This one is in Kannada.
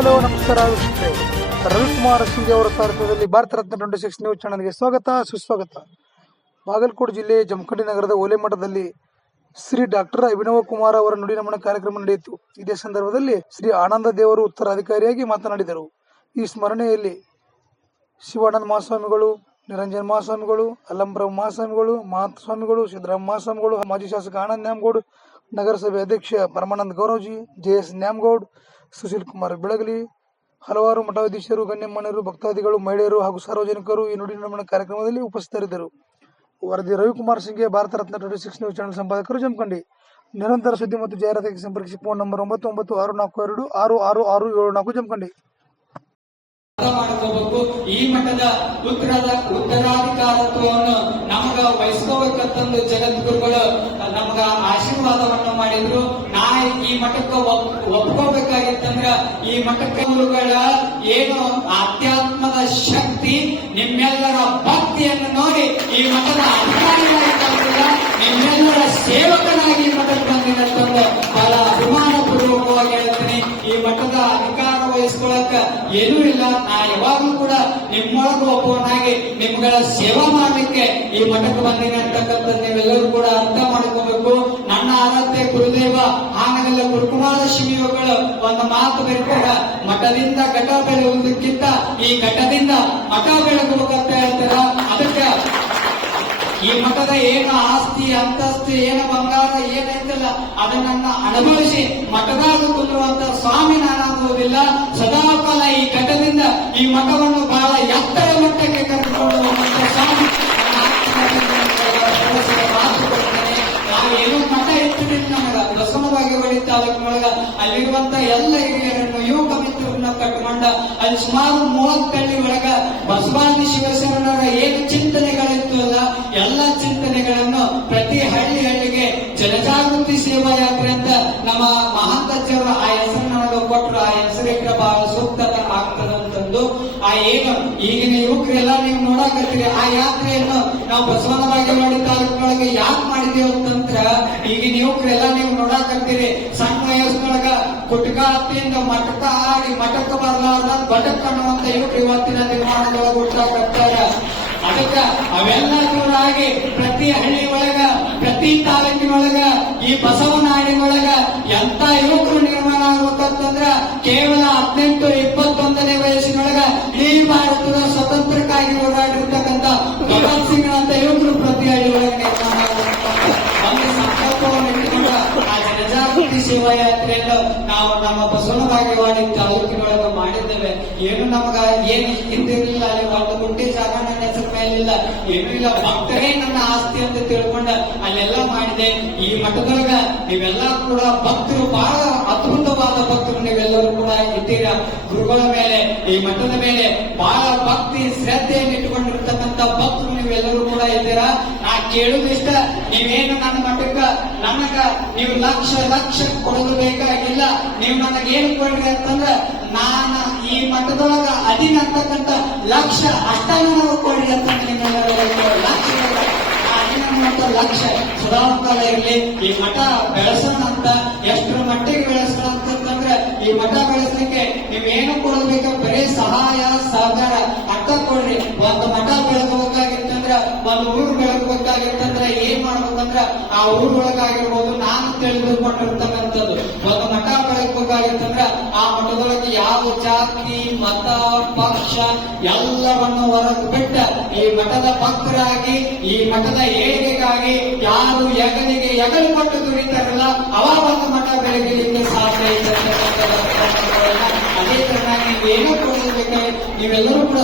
ಹಲೋ ನಮಸ್ಕಾರ ವೀಕ್ಷಕರೇ, ರವಿಕುಮಾರ್ ಸಿಂಗ್ ಅವರ ಸಾರಥ್ಯದಲ್ಲಿ ಭಾರತ ರತ್ನ 26 ನ್ಯೂಸ್ ಚಾನೆಲ್ಗೆ ಸ್ವಾಗತ ಸುಸ್ವಾಗತ. ಬಾಗಲಕೋಟೆ ಜಿಲ್ಲೆ ಜಮಖಂಡಿ ನಗರದ ಓಲೆಮಠದಲ್ಲಿ ಶ್ರೀ ಡಾಕ್ಟರ್ ಅಭಿನವ ಕುಮಾರ್ ಅವರ ನುಡಿ ನಮನ ಕಾರ್ಯಕ್ರಮ ನಡೆಯಿತು. ಇದೇ ಸಂದರ್ಭದಲ್ಲಿ ಶ್ರೀ ಆನಂದ ದೇವರು ಉತ್ತರಾಧಿಕಾರಿಯಾಗಿ ಮಾತನಾಡಿದರು. ಈ ಸ್ಮರಣೆಯಲ್ಲಿ ಶಿವಾನಂದ ಮಹಾಸ್ವಾಮಿಗಳು, ನಿರಂಜನ ಮಹಾಸ್ವಾಮಿಗಳು, ಅಲ್ಲಂಬ್ರಹ್ಮ ಮಹಾಸ್ವಾಮಿಗಳು, ಮಹಾಸ್ವಾಮಿಗಳು, ಸಿದ್ದರಾಮ ಮಹಾಸ್ವಾಮಿಗಳು, ಮಾಜಿ ಶಾಸಕ ಆನಂದ್ ನ್ಯಾಮಗೌಡ್, ನಗರಸಭೆ ಅಧ್ಯಕ್ಷ ಪರಮಾನಂದ ಗೌರವಜಿ, ಜೆಎಸ್ ನ್ಯಾಮಗೌಡ್, ಸುಶೀಲ್ ಕುಮಾರ್ ಬೆಳಗಲಿ, ಹಲವಾರು ಮಠಾಧೀಶರು, ಗಣ್ಯಮಾನ್ಯರು, ಭಕ್ತಾದಿಗಳು, ಮಹಿಳೆಯರು ಹಾಗೂ ಸಾರ್ವಜನಿಕರು ಈ ನುಡಿ ನಮನ ಕಾರ್ಯಕ್ರಮದಲ್ಲಿ ಉಪಸ್ಥಿತರಿದ್ದರು. ವರದಿ ರವಿಕುಮಾರ್ ಸಿಂಗ್ಗೆ, ಭಾರತ ರತ್ನ 26 ನ್ಯೂಸ್ ಚಾನೆಲ್ ಸಂಪಾದಕರು, ಜಮಖಂಡಿ. ನಿರಂತರ ಸುದ್ದಿ ಮತ್ತು ಜಾಹೀರಾತಿಗೆ ಸಂಪರ್ಕಿಸಿ ಫೋನ್ ನಂಬರ್ 9964266674 ಜಮಖಂಡಿ. ಮಾಡ್ಕೋಬೇಕು. ಈ ಮಠದ ಉತ್ತರಾಧಿಕಾರತ್ವವನ್ನು ನಮಗ ವಹಿಸ್ಕೋಬೇಕಂತಂದು ಜಗದ್ಗುರುಗಳು ನಮಗ ಆಶೀರ್ವಾದವನ್ನು ಮಾಡಿದ್ರು. ನಾ ಈ ಮಠಕ್ಕೆ ಒಪ್ಕೋಬೇಕಾಗಿತ್ತಂದ್ರ ಈ ಮಠಕ್ಕೆ ಗುರುಗಳ ಏನು ಆಧ್ಯಾತ್ಮದ ಶಕ್ತಿ, ನಿಮ್ಮೆಲ್ಲರ ಭಕ್ತಿಯನ್ನು ನೋಡಿ ಈ ಮಠದ ಅಧಿಕಾರಿಯಾಗಿಲ್ಲ, ನಿಮ್ಮೆಲ್ಲರ ಸೇವಕನಾಗಿ ಈ ಮಠಕ್ಕೆ ಬಂದಿನಂತಂದು ಬಹಳ ಅಭಿಮಾನ ಪೂರ್ವಕವಾಗಿ ಹೇಳ್ತೀನಿ. ಈ ಮಠದ ಅಧಿಕಾರ ವಹಿಸ್ಕೊಳಕ ಏನೂ ಇಲ್ಲ. ನಾ ಯಾವಾಗಲೂ ಕೂಡ ನಿಮ್ಮೊಳಗೂ ಒಬ್ಬವನಾಗಿ ನಿಮ್ಗಳ ಸೇವಾ ಮಾಡಲಿಕ್ಕೆ ಈ ಮಠಕ್ಕೆ ಬಂದಿನಿ ಅಂತಕ್ಕಂಥ ನೀವೆಲ್ಲರೂ ಕೂಡ ಅರ್ಥ ಮಾಡ್ಕೋಬೇಕು. ನನ್ನ ಆರಾಧ್ಯ ಗುರುದೇವ ಆನಗಲ್ಲ ಗುರುಕುಮಾರ ಶಿವಗಳು ಒಂದು ಮಾತು ಬರೀತಾರ, ಮಠದಿಂದ ಘಟ ಬೆಳೆಯುವುದಕ್ಕಿಂತ ಈ ಘಟದಿಂದ ಮಠ ಬೆಳಗಬೇಕಂತ ಹೇಳ್ತಾರ. ಅದಕ್ಕೆ ಈ ಮಠದ ಏನು ಆಸ್ತಿ ಅಂತಸ್ತು, ಏನು ಬಂಗಾರ ಏನೈತಲ್ಲ ಅದನ್ನ ಅನುಭವಿಸಿ ಮಠದಾಗ ಕುಂದಿರುವಂತ ಸ್ವಾಮಿ ನಾನಾಗುವುದಿಲ್ಲ. ಸದಾಕಾಲ ಈ ಘಟದಿಂದ ಈ ಮಠವನ್ನು ಬಹಳ ಎತ್ತರ ಮಟ್ಟಕ್ಕೆ ಕರೆದುಕೊಂಡು ಹೋಗುವಂತ ಸ್ವಾಮಿ ಮಾತು ಕೊಡ್ತಾನೆ. ನಾವೇನು ಮಠ ಇರ್ತಿದ್ದೀನಿ ನಮಗ ಬಸವನವಾಗಿ ಹೊಡಿ ತಾಲೂಕಿನೊಳಗ ಅಲ್ಲಿರುವಂತ ಎಲ್ಲ ಹಿರಿಯರನ್ನು ಯುವಕ ಮಿತ್ರರನ್ನ ಕಟ್ಕೊಂಡ ಅಲ್ಲಿ ಸುಮಾರು 30 ಹಳ್ಳಿ ಒಳಗ ಬಸವಾದಿ ಶಿವಶರಣರ ಏನು ಚಿಂತನೆಗಳಿತ್ತು ಅಲ್ಲ ಎಲ್ಲ ಚಿಂತನೆಗಳನ್ನು ಪ್ರತಿ ಹಳ್ಳಿಗೆ ಜನಜಾಗೃತಿ ಸೇವಾ ಯಾತ್ರೆ ಅಂತ ನಮ್ಮ ಮಹಾಂತಜ್ಜವರು ಆ ಹೆಸರು ನಮಗೆ ಕೊಟ್ಟರು. ಆ ಹೆಸರಿಗೆ ಬಹಳ ಸೂಕ್ತ ಆಗ್ತದಂತಂದು ಆ ಏನು ಈಗಿನ ಯುವಕರೆಲ್ಲ ನೀವು ನೋಡಕತ್ತೀರಿ. ಆ ಯಾತ್ರೆಯನ್ನು ನಾವು ಬಸವನವಾಗಿ ಮಾಡಿ ತಾಲೂಕಿನೊಳಗೆ ಯಾಕೆ ಮಾಡಿದೇವು ಅಂತಂದ್ರ ಈಗಿನ ಯುವಕರೆಲ್ಲ ನೀವು ನೋಡಕತ್ತೀರಿ. ಸಣ್ಣ ವಯಸ್ಸಿನೊಳಗ ಕುಟಕ ಹತ್ತಿಯಿಂದ ಮಠಕ ಆಡಿ ಮಠಕ್ಕೆ ಬರಲಾರ್ದ ಬಟಕ್ ಅನ್ನುವಂತ ಯುವಕರು ಇವತ್ತಿನ ನಿರ್ಮಾಣದೊಳಗೆ ಹುಟ್ಟಾಕತ್ತಾರ. ಅದಕ್ಕೆ ಅವೆಲ್ಲ ದೂರಾಗಿ ಪ್ರತಿ ಹಳ್ಳಿ ಒಳಗ ಪ್ರತಿ ತಾಲೂಕಿನೊಳಗ ಈ ಬಸವನಾಡಿನೊಳಗ ಎಂತ ಯುವಕರು ನಿರ್ಮಾಣ ಆಗ್ಬೇಕಂತಂದ್ರ ಕೇವಲ 18-21ನೇ ವಯಸ್ಸಿನೊಳಗ ಈ ಭಾರತದ ಸ್ವತಂತ್ರಕ್ಕಾಗಿ ಹೋರಾಡಿರ್ತಕ್ಕಂಥ ಭಗತ್ ಸಿಂಗ್ ಅಂತ ಯುವಕರು ಪ್ರತಿ ಹಳ್ಳಿ ಒಳಗೆ ನಿರ್ಮಾಣ ಒಂದು ಸಂಕಲ್ಪವನ್ನು ಇಟ್ಟುಕೊಂಡು ಆ ಜನಜಾಗೃತಿ ಸೇವಾ ಯಾತ್ರೆಯನ್ನು ನಾವು ನಮ್ಮ ಬಸವನ ಬಾಗೇವಾಡಿ ತಾಲೂಕಿನೊಳಗೆ ಮಾಡಿದ್ದೇವೆ. ಏನು ನಮಗ ಏನು ಹಿಂದಿರಲಿಲ್ಲ, ಅಲ್ಲಿ ಒಂದು ಗುಂಟೆ ಜಾಗ ನನ್ನ ಹೆಸರು ಮೇಲಿಲ್ಲ, ಏನೂ ಇಲ್ಲ. ಭಕ್ತರೇ ನನ್ನ ಆಸ್ತಿ ಅಂತ ತಿಳ್ಕೊಂಡ ಅಲ್ಲೆಲ್ಲ ಮಾಡಿದೆ. ಈ ಮಠದೊಳಗ ನೀವೆಲ್ಲ ಕೂಡ ಭಕ್ತರು, ಬಹಳ ಅದ್ಭುತವಾದ ಭಕ್ತರು ನೀವೆಲ್ಲರೂ ಕೂಡ ಇದ್ದೀರಾ. ಗುರುಗಳ ಮೇಲೆ ಈ ಮಠದ ಮೇಲೆ ಬಹಳ ಭಕ್ತಿ ಶ್ರದ್ಧೆಯನ್ನು ಇಟ್ಟುಕೊಂಡಿರ್ತಕ್ಕಂಥ ಭಕ್ತರು ನೀವೆಲ್ಲರೂ ಕೂಡ ಇದ್ದೀರಾ. ನಾ ಕೇಳುದಿಷ್ಟ, ನೀವೇನು ನನ್ನ ಮಠಕ್ಕ ನನಗ ನೀವು ಲಕ್ಷ ಕೊಡೋದು ಬೇಕಾಗಿಲ್ಲ. ನೀವು ನನಗೇನು ಕೊಡ್ರಿ ಅಂತಂದ್ರ ನಾನು ಈ ಮಠದೊಳಗ ಅಧೀನ ಅಂತಕ್ಕಂಥ ಲಕ್ಷ ಅಷ್ಟನ್ನು ಕೊಡ್ರಿ ಅಂತ ಲಕ್ಷ ಸದಾಕಾಲ ಇರಲಿ. ಈ ಮಠ ಬೆಳೆಸೋಣ ಅಂತ ಎಷ್ಟರ ಮಟ್ಟಿಗೆ ಬೆಳೆಸೋಣ ಅಂತಂದ್ರೆ ಈ ಮಠ ಬೆಳೆಸಲಿಕ್ಕೆ ನೀವೇನು ಕೊಡಬೇಕ, ಬರೀ ಸಹಾಯ ಸಹಕಾರ ಅರ್ಥ ಕೊಡ್ರಿ. ಒಂದು ಮಠ ಬೆಳಗಬೇಕಾಗಿತ್ತಂದ್ರ, ಒಂದು ಊರು ಬೆಳಗಬೇಕಾಗಿತ್ತಂದ್ರ ಏನ್ ಮಾಡ್ಬೇಕಂದ್ರ ಆ ಊರೊಳಗಾಗಿರ್ಬೋದು ನಾನು ತಿಳಿದುಕೊಂಡಿರ್ತಕ್ಕಂಥದ್ದು. ಒಂದು ಮಠ ಬೆಳಗಬೇಕಾಗಿತ್ತಂದ್ರ ಆ ಮಠದೊಳಗೆ ಯಾವ ಜಾತಿ ಮತ ಪಕ್ಷ ಎಲ್ಲವನ್ನು ಹೊರಗೆ ಬಿಟ್ಟ ಈ ಮಠದ ಭಕ್ತರಾಗಿ ಈ ಮಠದ ಏಳಿಗೆಗಾಗಿ ಯಾರು ಎಗಲು ಕೊಟ್ಟು ದುಡಿತಾರಲ್ಲ ಅವಾಗ ಒಂದು ಮಠ ಬೆಳಗಲಿಕ್ಕೆ ಸಾಧ್ಯ ಇದೆ. ಅದೇ ತರನಾಗಿ ನೀವೇನು ಕೊಡಬೇಕು, ನೀವೆಲ್ಲರೂ ಕೂಡ